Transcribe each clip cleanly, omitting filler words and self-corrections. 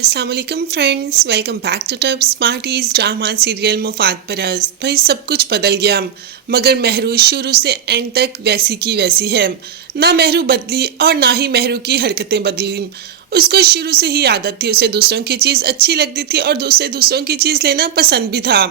अस्सलाम वालेकुम friends, welcome back to tub smarties drama serial मुफाद परस। भाई सब कुछ बदल गया, मगर महरू शुरू से एंड तक वैसी की वैसी है। ना महरू बदली और ना ही महरू की हरकतें बदली। उसको शुरू से ही आदत थी, उसे दूसरों की चीज़ अच्छी लगती थी और दूसरों की चीज़ लेना पसंद भी था।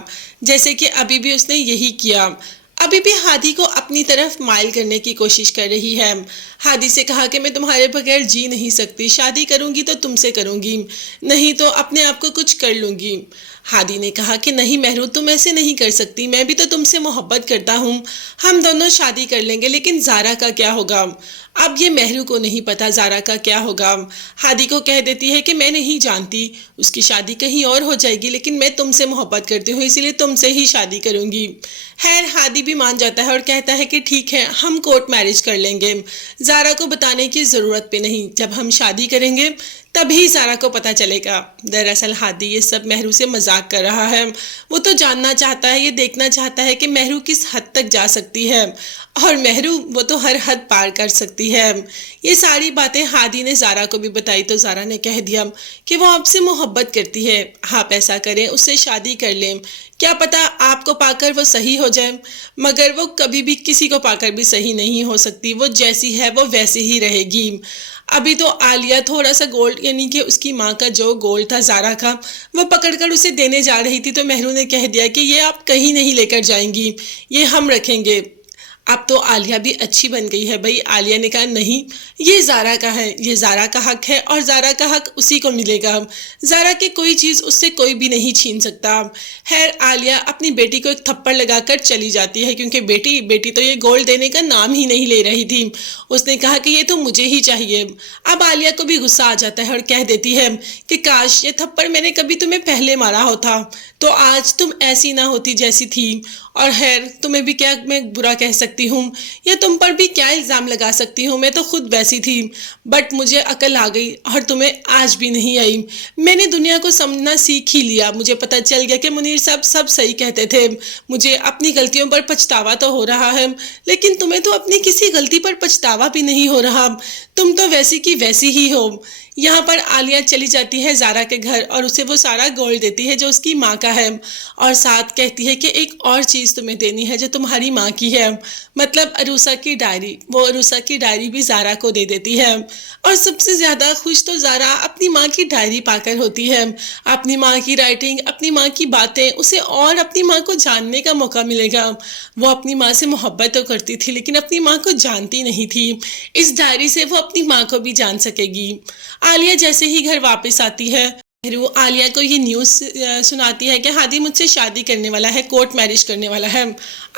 जैसे कि अभी भी उसने यही किया। अभी भी हादी को अपनी तरफ माइल करने की कोशिश कर रही है। हादी से कहा कि मैं तुम्हारे बगैर जी नहीं सकती, शादी करूंगी तो तुमसे करूंगी, नहीं तो अपने आप को कुछ कर लूंगी। हादी ने कहा कि नहीं महरू, तुम ऐसे नहीं कर सकती, मैं भी तो तुमसे मोहब्बत करता हूँ, हम दोनों शादी कर लेंगे, लेकिन ज़ारा का क्या होगा। अब ये महरू को नहीं पता ज़ारा का क्या होगा। हादी को कह देती है कि मैं नहीं जानती, उसकी शादी कहीं और हो जाएगी, लेकिन मैं तुमसे मोहब्बत करती हूँ, इसीलिए तुमसे ही शादी करूँगी। खैर हादी भी मान जाता है और कहता है कि ठीक है, हम कोर्ट मैरिज कर लेंगे, ज़ारा को बताने की ज़रूरत पे नहीं, जब हम शादी करेंगे तभी ज़ारा को पता चलेगा। दरअसल हादी ये सब महरू से मजाक कर रहा है। वो तो जानना चाहता है, ये देखना चाहता है कि महरू किस हद तक जा सकती है, और महरू वो तो हर हद पार कर सकती है। ये सारी बातें हादी ने ज़ारा को भी बताई तो ज़ारा ने कह दिया कि वो आपसे मोहब्बत करती है, आप ऐसा करें, उससे शादी कर लें, क्या पता आपको पाकर वो सही हो जाए। मगर वो कभी भी किसी को पाकर भी सही नहीं हो सकती, वो जैसी है वो वैसी ही रहेगी। अभी तो आलिया थोड़ा सा गोल्ड, यानी कि उसकी माँ का जो गोल्ड था ज़ारा का, वो पकड़कर उसे देने जा रही थी, तो महरू ने कह दिया कि ये आप कहीं नहीं लेकर जाएंगी, ये हम रखेंगे। अब तो आलिया भी अच्छी बन गई है भाई। आलिया ने कहा नहीं, ये ज़ारा का है, ये ज़ारा का हक है और ज़ारा का हक उसी को मिलेगा। ज़ारा की कोई चीज़ उससे कोई भी नहीं छीन सकता। खैर आलिया अपनी बेटी को एक थप्पड़ लगाकर चली जाती है, क्योंकि बेटी तो ये गोल्ड देने का नाम ही नहीं ले रही थी। उसने कहा कि ये तो मुझे ही चाहिए। अब आलिया को भी गुस्सा आ जाता है और कह देती है कि काश ये थप्पड़ मैंने कभी तुम्हें पहले मारा होता, तो आज तुम ऐसी ना होती जैसी थी। और खैर तुम्हें भी क्या मैं बुरा कह सकती हूँ, या तुम पर भी क्या इल्ज़ाम लगा सकती हूँ, मैं तो खुद वैसी थी, बट मुझे अकल आ गई और तुम्हें आज भी नहीं आई। मैंने दुनिया को समझना सीख ही लिया, मुझे पता चल गया कि मुनीर साहब सब सही कहते थे, मुझे अपनी गलतियों पर पछतावा तो हो रहा है, लेकिन तुम्हें तो अपनी किसी गलती पर पछतावा भी नहीं हो रहा, तुम तो वैसी की वैसी ही हो। यहाँ पर आलिया चली जाती है ज़ारा के घर और उसे वो सारा गोल्ड देती है जो उसकी माँ का है, और साथ कहती है कि एक और चीज़ तुम्हें देनी है जो तुम्हारी माँ की है, मतलब अरूसा की डायरी। वो अरूसा की डायरी भी ज़ारा को दे देती है, और सबसे ज़्यादा खुश तो ज़ारा अपनी माँ की डायरी पाकर होती है। अपनी माँ की राइटिंग, अपनी माँ की बातें, उसे और अपनी माँ को जानने का मौका मिलेगा। वो अपनी माँ से मोहब्बत तो करती थी, लेकिन अपनी माँ को जानती नहीं थी। इस डायरी से वो अपनी माँ को भी जान सकेगी। आलिया जैसे ही घर वापस आती है, महरू आलिया को ये न्यूज़ सुनाती है कि हादी मुझसे शादी करने वाला है, कोर्ट मैरिज करने वाला है।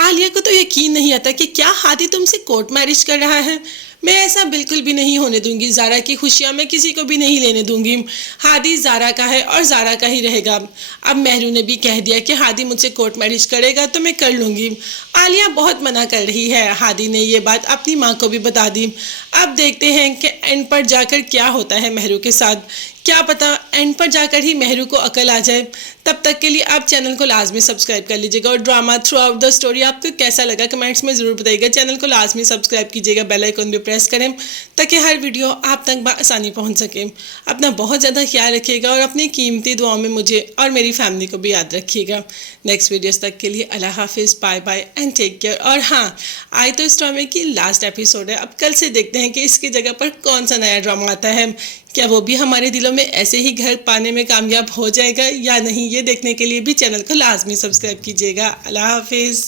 आलिया को तो यकीन नहीं आता कि क्या हादी तुमसे कोर्ट मैरिज कर रहा है। मैं ऐसा बिल्कुल भी नहीं होने दूंगी, ज़ारा की खुशियाँ मैं किसी को भी नहीं लेने दूंगी। हादी ज़ारा का है और ज़ारा का ही रहेगा। अब महरू ने भी कह दिया कि हादी मुझसे कोर्ट मैरिज करेगा तो मैं कर लूँगी। आलिया बहुत मना कर रही है। हादी ने ये बात अपनी माँ को भी बता दी। अब देखते हैं कि एंड पर जाकर क्या होता है महरू के साथ। क्या पता एंड पर जाकर ही महरू को अकल आ जाए। तब तक के लिए आप चैनल को लाजमी सब्सक्राइब कर लीजिएगा, और drama through out the story आपको कैसा लगा कमेंट्स में ज़रूर बताइएगा। चैनल को लाजमी सब्सक्राइब कीजिएगा, बेल आइकन भी प्रेस करें ताकि हर वीडियो आप तक आसानी पहुंच सके। अपना बहुत ज़्यादा ख्याल रखिएगा और अपनी कीमती दुआओं में मुझे और मेरी फैमिली को भी याद रखिएगा। नेक्स्ट वीडियोस तक के लिए अल्लाह हाफिज़, bye bye and take care. और हाँ, आज तो इस ड्रामे की लास्ट एपिसोड है, अब कल से देखते हैं कि इसकी जगह पर कौन सा नया ड्रामा आता है। क्या वो भी हमारे दिलों में ऐसे ही घर पाने में कामयाब हो जाएगा या नहीं, ये देखने के लिए भी चैनल को लाजमी सब्सक्राइब कीजिएगा। अल्लाह हाफिज़।